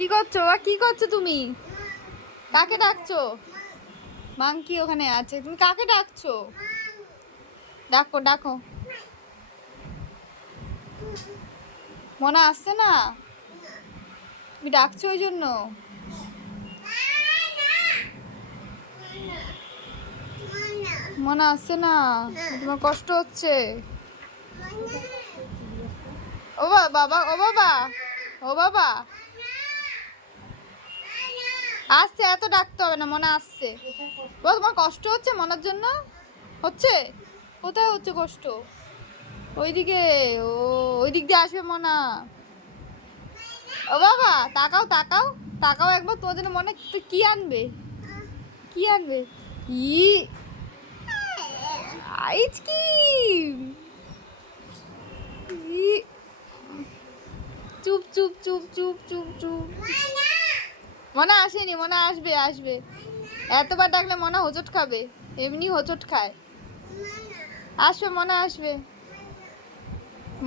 কি করছো বা কি করছো তুমি? কাকে ডাকছো? মাংকি ওখানে আছে, তুমি কাকে ডাকছো? ডাকো ডাকো। মনে আসছে না? তুমি ডাকছো ওই জন্য। মনে আসছে না? তোমার কষ্ট হচ্ছে। ও বাবা, ও বাবা, ও বাবা আসছে, এত ডাকতে হবে না, মনে আসছে। তোমার কষ্ট হচ্ছে মনার জন্য? হচ্ছে? কোথায় হচ্ছে কষ্ট? ওইদিকে। ও, ওই দিক দিয়ে আসবে মনা। ও বাবা, তাকাও তাকাও, তাকাও একবার, তোমার জন্য মনে তুই কি আনবে? কি আনবে? ই আইসক্রিম। চুপ চুপ চুপ চুপ চুপ চুপ। মনে আসেনি, মনে আসবে আসবে। এতবার ডাকলে মনে হোঁচট খাবে, এমনি হোঁচট খায়। আসবে মনে আসবে।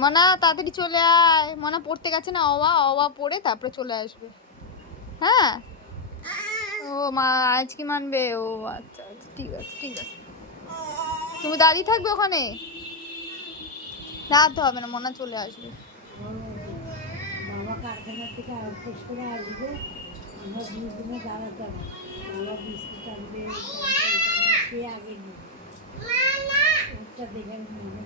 মনা তাড়াতাড়ি চলে আয়, মনা পড়তে গেছে না, অওয়া অওয়া পড়ে তারপরে চলে আসবে। হ্যাঁ। ও মা আজকে মানবে। ও আচ্ছা আচ্ছা, ঠিক আছে ঠিক আছে। তুমি দাঁড়িয়ে থাকবে ওখানে, দাঁড়াতে হবে না, মনা চলে আসবে। বাবা কারখানার থেকে আউটপোস্ট করে আসবে, আমরা 2 দিনে দাঁড়াতে হবে। বাবা বিস্কুট আনবে, কে আগে নেবে ওটা দেখে মনে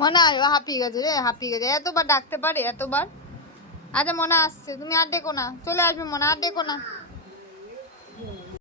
মনে হয় ও হাঁপিয়ে গেছে রে, হাঁপিয়ে গেছে, এতবার ডাকতে পারে এতবার। আচ্ছা মনে আসছে, তুমি আর ডেকো না, চলে আসবে মনে, আর ডেকো না।